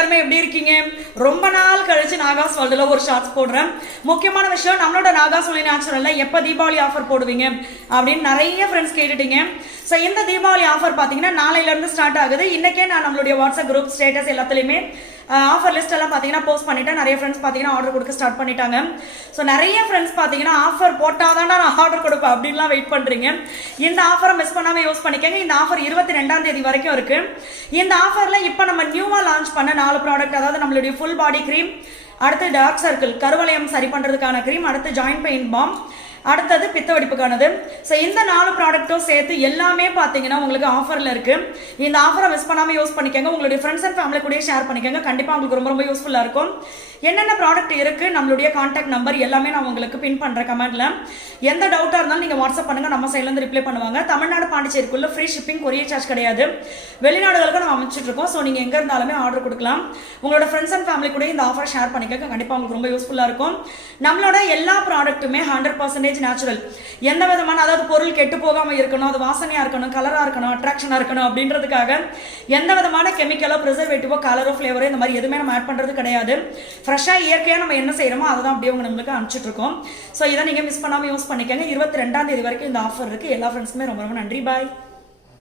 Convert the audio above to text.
எல்லாருமே எப்படி இருக்கீங்க? ரொம்ப நாள் கழிச்சு நாகாஸ் வேர்ல்டுல ஒரு ஷார்ட்ஸ் போடுறேன். முக்கியமான விஷயம், நம்மளோட நாகாஸ் ஒன்லி நேச்சுரல்ல எப்போ தீபாவளி ஆஃபர் போடுவீங்க அப்படின்னு நிறைய ஃப்ரெண்ட்ஸ் கேட்டுட்டீங்க. ஸோ இந்த தீபாவளி ஆஃபர் பார்த்தீங்கன்னா நாளையிலேருந்து ஸ்டார்ட் ஆகுது. இன்னைக்கே நான் நம்மளுடைய வாட்ஸ்அப் குரூப் ஸ்டேட்டஸ் எல்லாத்துலேயுமே ஆஃபர் லிஸ்ட் எல்லாம் பார்த்தீங்கன்னா போஸ்ட் பண்ணிட்டேன். நிறைய ஃப்ரெண்ட்ஸ் பார்த்தீங்கன்னா ஆர்டர் கொடுக்க ஸ்டார்ட் பண்ணிட்டாங்க. ஸோ நிறைய ஃப்ரெண்ட்ஸ் பார்த்தீங்கன்னா ஆஃபர் போட்டால் தான் நான் ஆர்டர் கொடுப்பேன் அப்படின்லாம் வெயிட் பண்ணுறீங்க. இந்த ஆஃபரை மிஸ் பண்ணாமல் யூஸ் பண்ணிக்கோங்க. இந்த ஆஃபர் 22ஆம் தேதி வரைக்கும் இருக்கு. இந்த ஆஃபரில் இப்போ நம்ம நியூவாக லான்ச் பண்ண 4 ப்ராடக்ட், அதாவது நம்மளுடைய ஃபுல் பாடி க்ரீம், அடுத்து டார்க் சர்க்கிள் கருவளையம் சரி பண்ணுறதுக்கான க்ரீம், அடுத்து ஜாயிண்ட் பெயின் பாம், அடுத்தது பித்த வெடிப்புக்கானது. ஸோ இந்த 4 ப்ராடக்ட்டும் சேர்த்து எல்லாமே பார்த்தீங்கன்னா உங்களுக்கு ஆஃபரில் இருக்கு. இந்த ஆஃபரை மிஸ் பண்ணாமல் யூஸ் பண்ணிக்கோங்க. உங்களுடைய ஃப்ரெண்ட்ஸ் அண்ட் ஃபேமிலி கூட ஷேர் பண்ணிக்கோங்க. கண்டிப்பாக உங்களுக்கு ரொம்ப ரொம்ப யூஸ்ஃபுல்லாக இருக்கும். என்னென்ன ப்ராடக்ட் இருக்கு, நம்மளுடைய கான்டாக்ட் நம்பர் எல்லாமே நான் உங்களுக்கு பின் பண்ணுறேன் கமெண்ட்ல. எந்த டவுட்டாக இருந்தாலும் நீங்கள் வாட்ஸ்அப் பண்ணுங்க, நம்ம சைட்லேருந்து ரிப்ளை பண்ணுவாங்க. தமிழ்நாடு பாண்டிச்சேரிக்குள்ள ஃப்ரீ ஷிப்பிங், கொரியர் சார்ஜ் கிடையாது. வெளிநாடுகளுக்கு நம்ம அமைச்சிட்டு இருக்கோம். ஸோ நீங்கள் எங்கே இருந்தாலுமே ஆர்டர் கொடுக்கலாம். உங்களோட ஃப்ரெண்ட்ஸ் அண்ட் ஃபேமிலி கூட இந்த ஆஃபரை ஷேர் பண்ணிக்கோங்க. கண்டிப்பாக உங்களுக்கு ரொம்ப யூஸ்ஃபுல்லாக இருக்கும். நம்மளோட எல்லா ப்ராடக்ட்டுமே 100% நேச்சுரல். எந்த விதமான, அதாவது பொருள் கெட்டு போகாம இருக்கணும், அது வாசனையா இருக்கணும், கலரா இருக்கணும், அட்ராக்ஷனா இருக்கணும் அப்படின்றதுக்காக எந்த விதமான கெமிக்கலோ, ப்ரிசர்வேட்டிவோ, கலரோ, ஃபிளேவரோ இந்த மாதிரி எதுவுமே நம்ம ஆட் பண்றது கிடையாது. ஃப்ரெஷ்ஷா இயற்கையா நம்ம என்ன செய்யறோமோ அதை தான் அப்படியே உங்களுக்கு அனுப்பிச்சிட்டு இருக்கோம். ஸோ இதை நீங்க மிஸ் பண்ணாம யூஸ் பண்ணிக்கோங்க. 22ஆம் தேதி வரைக்கும் இந்த ஆஃபர் இருக்கு. எல்லா ஃப்ரெண்ட்ஸ்க்குமே ரொம்ப ரொம்ப நன்றி. பாய்.